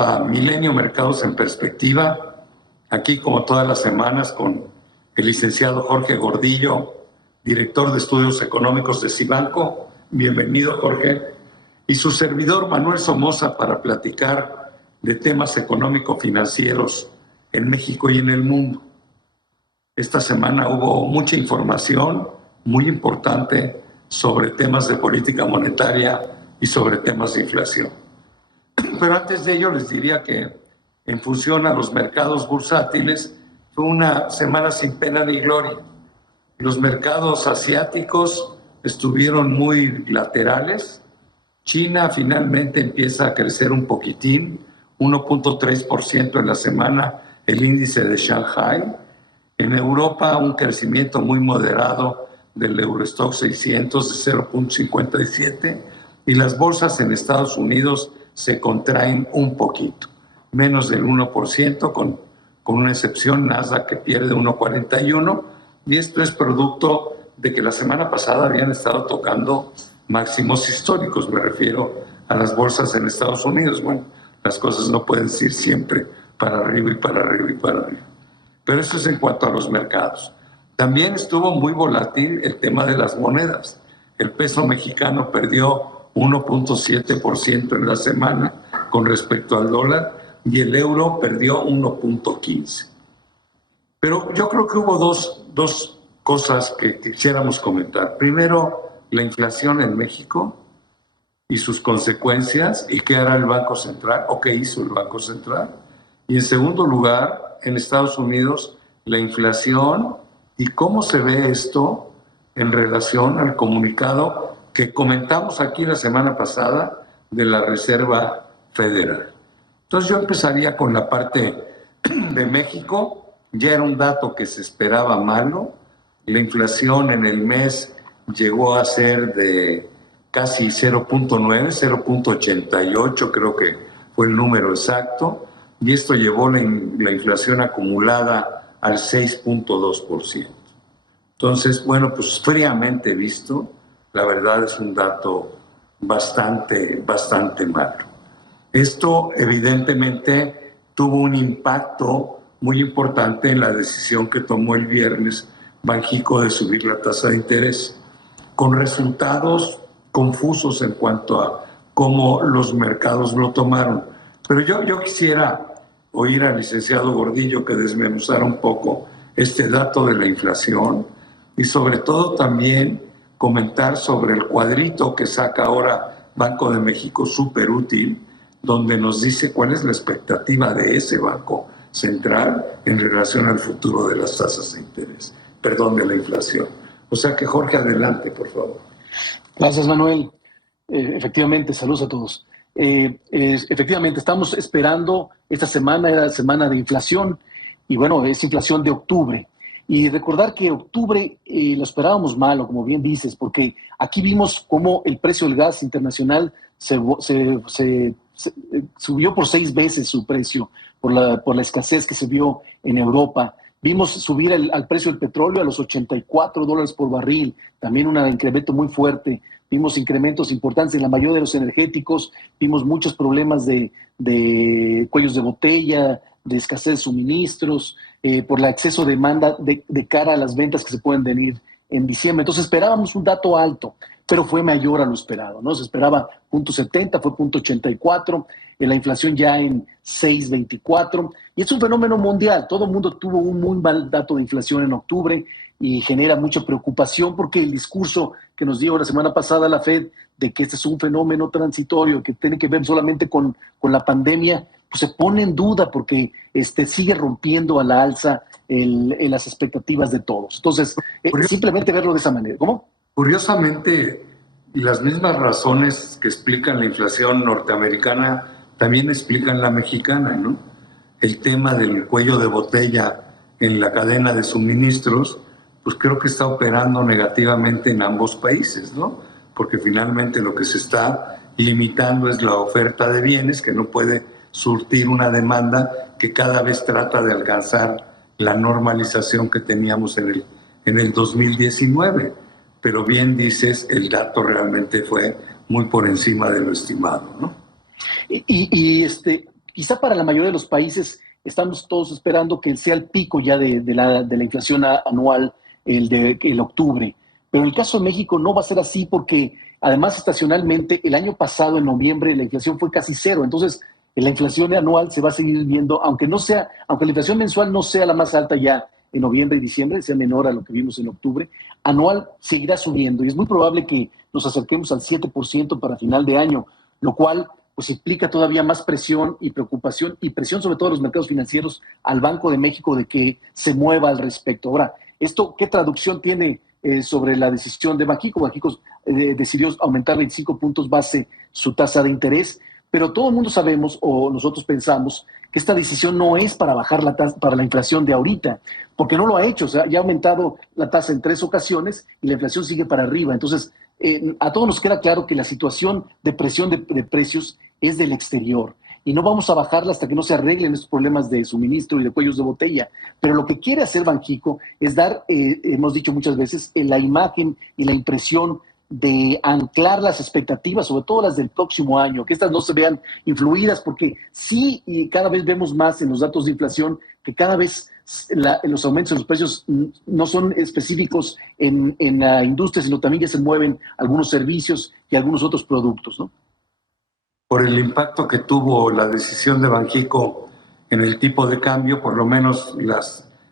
a Milenio Mercados en Perspectiva, aquí como todas las semanas con el licenciado Jorge Gordillo, director de Estudios Económicos de Cibanco. Bienvenido, Jorge. Y su servidor Manuel Somoza para platicar de temas económico-financieros en México y en el mundo. Esta semana hubo mucha información muy importante sobre temas de política monetaria y sobre temas de inflación. Pero antes de ello les diría que en función a los mercados bursátiles fue una semana sin pena ni gloria. Los mercados asiáticos estuvieron muy laterales. China finalmente empieza a crecer un poquitín, 1.3% en la semana el índice de Shanghai. En Europa un crecimiento muy moderado del Eurostoxx 600 de 0.57 y las bolsas en Estados Unidos se contraen un poquito, menos del 1%, con una excepción, Nasdaq que pierde 1.41, y esto es producto de que la semana pasada habían estado tocando máximos históricos, me refiero a las bolsas en Estados Unidos. Bueno, las cosas no pueden ir siempre para arriba y para arriba y para arriba. Pero eso es en cuanto a los mercados. También estuvo muy volátil el tema de las monedas. El peso mexicano perdió 1.7% en la semana con respecto al dólar y el euro perdió 1.15%. Pero yo creo que hubo dos cosas que quisiéramos comentar. Primero, la inflación en México y sus consecuencias y qué hará el Banco Central o qué hizo el Banco Central. Y en segundo lugar, en Estados Unidos, la inflación y cómo se ve esto en relación al comunicado que comentamos aquí la semana pasada de la Reserva Federal. Entonces yo empezaría con la parte de México. Ya era un dato que se esperaba malo. La inflación en el mes llegó a ser de casi 0.9, 0.88 creo que fue el número exacto, y esto llevó la inflación acumulada al 6.2%. Entonces, bueno, pues fríamente visto, la verdad es un dato bastante malo. Esto evidentemente tuvo un impacto muy importante en la decisión que tomó el viernes Banxico de subir la tasa de interés, con resultados confusos en cuanto a cómo los mercados lo tomaron. Pero yo quisiera oír al licenciado Gordillo que desmenuzara un poco este dato de la inflación y sobre todo también comentar sobre el cuadrito que saca ahora Banco de México, súper útil, donde nos dice cuál es la expectativa de ese Banco Central en relación al futuro de las tasas de interés, de la inflación. O sea que Jorge, adelante, por favor. Gracias, Manuel. Efectivamente, saludos a todos. Efectivamente, estamos esperando, esta semana era semana de inflación, y bueno, es inflación de octubre. Y recordar que octubre lo esperábamos malo, como bien dices, porque aquí vimos cómo el precio del gas internacional se subió por 6 veces su precio, por la escasez que se vio en Europa. Vimos subir al precio del petróleo a los $84 por barril, también un incremento muy fuerte. Vimos incrementos importantes en la mayoría de los energéticos, vimos muchos problemas de cuellos de botella, de escasez de suministros, por el exceso de demanda de cara a las ventas que se pueden venir en diciembre. Entonces esperábamos un dato alto, pero fue mayor a lo esperado, ¿no? Se esperaba 0.70, fue 0.84, la inflación ya en 6.24, y es un fenómeno mundial. Todo el mundo tuvo un muy mal dato de inflación en octubre y genera mucha preocupación porque el discurso que nos dio la semana pasada la Fed de que este es un fenómeno transitorio que tiene que ver solamente con la pandemia, pues se pone en duda porque sigue rompiendo a la alza las expectativas de todos. Entonces, simplemente verlo de esa manera. ¿Cómo? Curiosamente, las mismas razones que explican la inflación norteamericana también explican la mexicana, ¿no? El tema del cuello de botella en la cadena de suministros, pues creo que está operando negativamente en ambos países, ¿no? Porque finalmente lo que se está limitando es la oferta de bienes, que no puede surtir una demanda que cada vez trata de alcanzar la normalización que teníamos en el 2019. Pero bien dices, el dato realmente fue muy por encima de lo estimado, ¿no? quizá para la mayoría de los países estamos todos esperando que sea el pico ya de la inflación anual, el octubre. Pero en el caso de México no va a ser así porque además estacionalmente el año pasado en noviembre la inflación fue casi cero. Entonces la inflación anual se va a seguir viendo, aunque la inflación mensual no sea la más alta ya en noviembre y diciembre, sea menor a lo que vimos en octubre, anual seguirá subiendo y es muy probable que nos acerquemos al 7% para final de año, lo cual pues implica todavía más presión y preocupación y presión sobre todo de los mercados financieros al Banco de México de que se mueva al respecto. Ahora, ¿esto qué traducción tiene sobre la decisión de Banxico? Banxico decidió aumentar 25 puntos base su tasa de interés, pero todo el mundo sabemos, o nosotros pensamos, que esta decisión no es para bajar la tasa, para la inflación de ahorita, porque no lo ha hecho. O sea, ya ha aumentado la tasa en 3 ocasiones y la inflación sigue para arriba. Entonces, a todos nos queda claro que la situación de presión de precios es del exterior y no vamos a bajarla hasta que no se arreglen estos problemas de suministro y de cuellos de botella. Pero lo que quiere hacer Banxico es dar, hemos dicho muchas veces, la imagen y la impresión de anclar las expectativas, sobre todo las del próximo año, que estas no se vean influidas, porque sí, y cada vez vemos más en los datos de inflación que cada vez los aumentos en los precios no son específicos en la industria, sino también ya se mueven algunos servicios y algunos otros productos, ¿no? Por el impacto que tuvo la decisión de Banxico en el tipo de cambio, por lo menos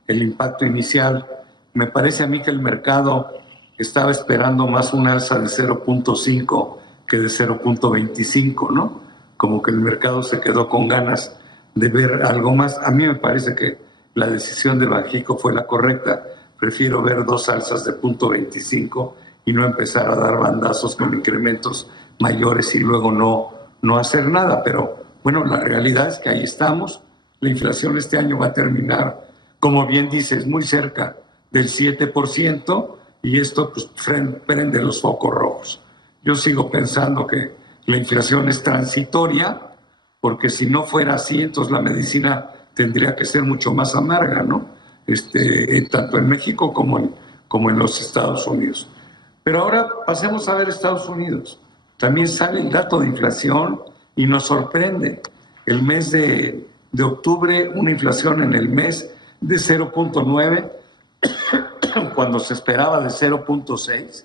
el impacto inicial, me parece a mí que el mercado estaba esperando más un alza de 0.5 que de 0.25, ¿no? Como que el mercado se quedó con ganas de ver algo más. A mí me parece que la decisión de Banxico fue la correcta. Prefiero ver 2 alzas de 0.25 y no empezar a dar bandazos con incrementos mayores y luego no hacer nada. Pero bueno, la realidad es que ahí estamos. La inflación este año va a terminar, como bien dices, muy cerca del 7%. Y esto pues prende los focos rojos. Yo sigo pensando que la inflación es transitoria, porque si no fuera así, entonces la medicina tendría que ser mucho más amarga, ¿no? Tanto en México como en los Estados Unidos. Pero ahora pasemos a ver Estados Unidos. También sale el dato de inflación y nos sorprende. El mes de octubre, una inflación en el mes de 0.9%, cuando se esperaba de 0.6,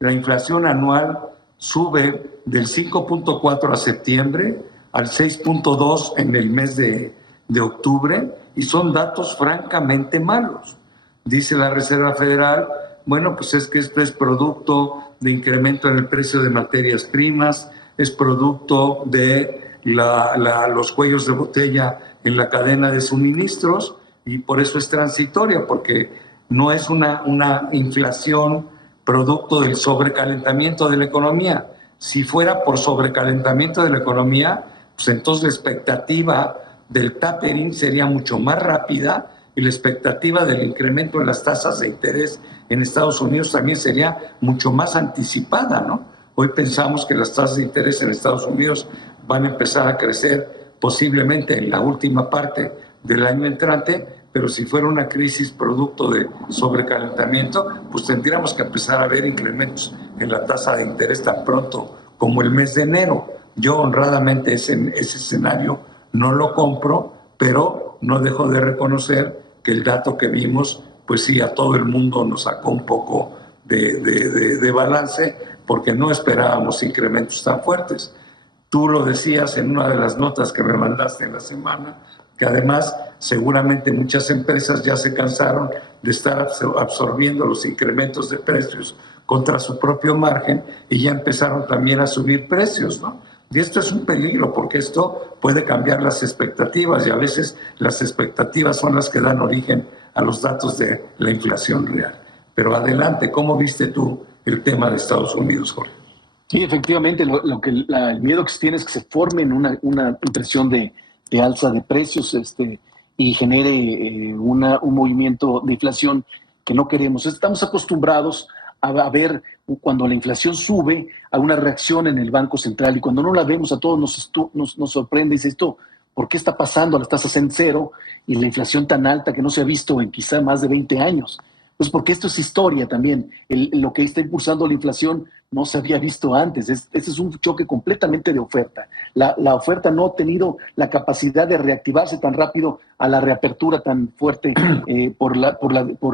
la inflación anual sube del 5.4 a septiembre al 6.2 en el mes de octubre, y son datos francamente malos. Dice la Reserva Federal, bueno, pues es que esto es producto de incremento en el precio de materias primas, es producto de los cuellos de botella en la cadena de suministros, y por eso es transitoria, porque no es una inflación producto del sobrecalentamiento de la economía. Si fuera por sobrecalentamiento de la economía, pues entonces la expectativa del tapering sería mucho más rápida y la expectativa del incremento en las tasas de interés en Estados Unidos también sería mucho más anticipada, ¿no? Hoy pensamos que las tasas de interés en Estados Unidos van a empezar a crecer posiblemente en la última parte del año entrante, pero si fuera una crisis producto de sobrecalentamiento, pues tendríamos que empezar a ver incrementos en la tasa de interés tan pronto como el mes de enero. Yo honradamente ese escenario no lo compro, pero no dejo de reconocer que el dato que vimos, pues sí, a todo el mundo nos sacó un poco de balance, porque no esperábamos incrementos tan fuertes. Tú lo decías en una de las notas que me mandaste en la semana, que además seguramente muchas empresas ya se cansaron de estar absorbiendo los incrementos de precios contra su propio margen y ya empezaron también a subir precios, ¿no? Y esto es un peligro, porque esto puede cambiar las expectativas, y a veces las expectativas son las que dan origen a los datos de la inflación real. Pero adelante, ¿cómo viste tú el tema de Estados Unidos, Jorge? Sí, efectivamente, el miedo que se tiene es que se forme en una impresión de alza de precios y genere un movimiento de inflación que no queremos. Estamos acostumbrados a ver cuando la inflación sube a una reacción en el Banco Central, y cuando no la vemos a todos nos sorprende y dice esto, ¿por qué está pasando? Las tasas en cero y la inflación tan alta que no se ha visto en quizá más de 20 años. Pues porque esto es historia también. Lo que está impulsando la inflación no se había visto antes. Este es un choque completamente de oferta. La oferta no ha tenido la capacidad de reactivarse tan rápido a la reapertura tan fuerte por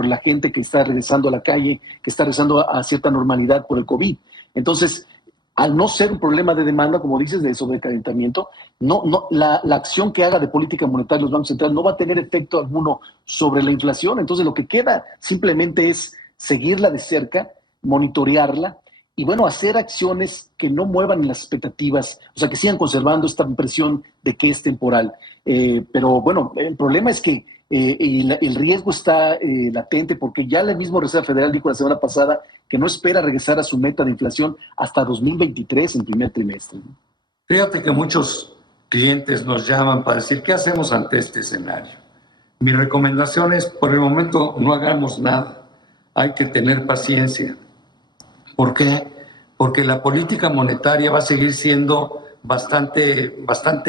la gente que está regresando a la calle, que está regresando a cierta normalidad por el COVID. Entonces, al no ser un problema de demanda, como dices, de sobrecalentamiento, la acción que haga de política monetaria los bancos centrales no va a tener efecto alguno sobre la inflación. Entonces, lo que queda simplemente es seguirla de cerca, monitorearla y, bueno, hacer acciones que no muevan las expectativas, o sea, que sigan conservando esta impresión de que es temporal. Pero, bueno, el problema es que el riesgo está latente porque ya la misma Reserva Federal dijo la semana pasada que no espera regresar a su meta de inflación hasta 2023 en primer trimestre. Fíjate que muchos clientes nos llaman para decir, ¿qué hacemos ante este escenario? Mi recomendación es, por el momento, no hagamos nada. Hay que tener paciencia. ¿Por qué? Porque la política monetaria va a seguir siendo bastante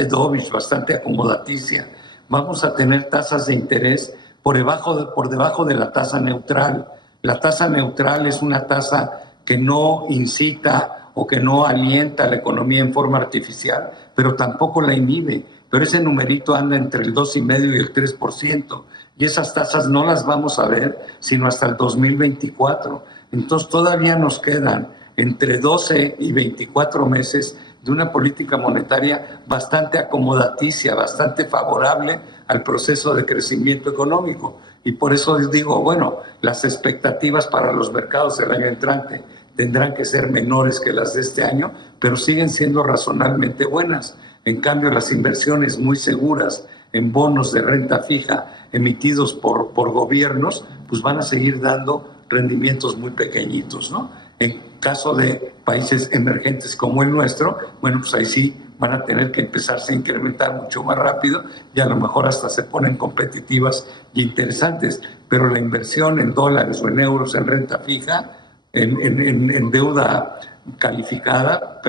dovish, bastante acomodaticia. Vamos a tener tasas de interés por debajo de la tasa neutral. La tasa neutral es una tasa que no incita o que no alienta la economía en forma artificial, pero tampoco la inhibe. Pero ese numerito anda entre el 2,5% y el 3%. Y esas tasas no las vamos a ver sino hasta el 2024. Entonces todavía nos quedan entre 12 y 24 meses de una política monetaria bastante acomodaticia, bastante favorable al proceso de crecimiento económico. Y por eso les digo, bueno, las expectativas para los mercados del año entrante tendrán que ser menores que las de este año, pero siguen siendo razonablemente buenas. En cambio, las inversiones muy seguras en bonos de renta fija emitidos por gobiernos, pues van a seguir dando rendimientos muy pequeñitos, ¿no? En caso de países emergentes como el nuestro, bueno, pues ahí sí van a tener que empezarse a incrementar mucho más rápido y a lo mejor hasta se ponen competitivas y interesantes. Pero la inversión en dólares o en euros en renta fija, en deuda calificada,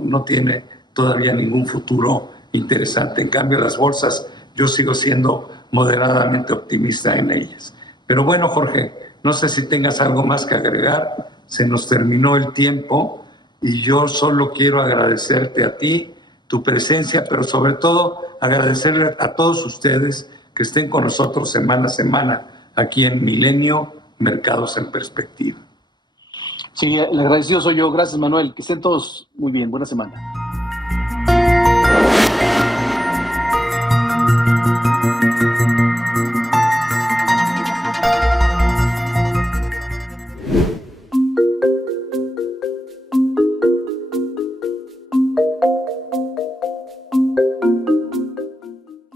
no tiene todavía ningún futuro interesante. En cambio, las bolsas, yo sigo siendo moderadamente optimista en ellas. Pero bueno, Jorge, no sé si tengas algo más que agregar. Se nos terminó el tiempo y yo solo quiero agradecerte a ti, tu presencia, pero sobre todo agradecerle a todos ustedes que estén con nosotros semana a semana aquí en Milenio Mercados en Perspectiva. Sí, el agradecido soy yo. Gracias, Manuel. Que estén todos muy bien. Buena semana.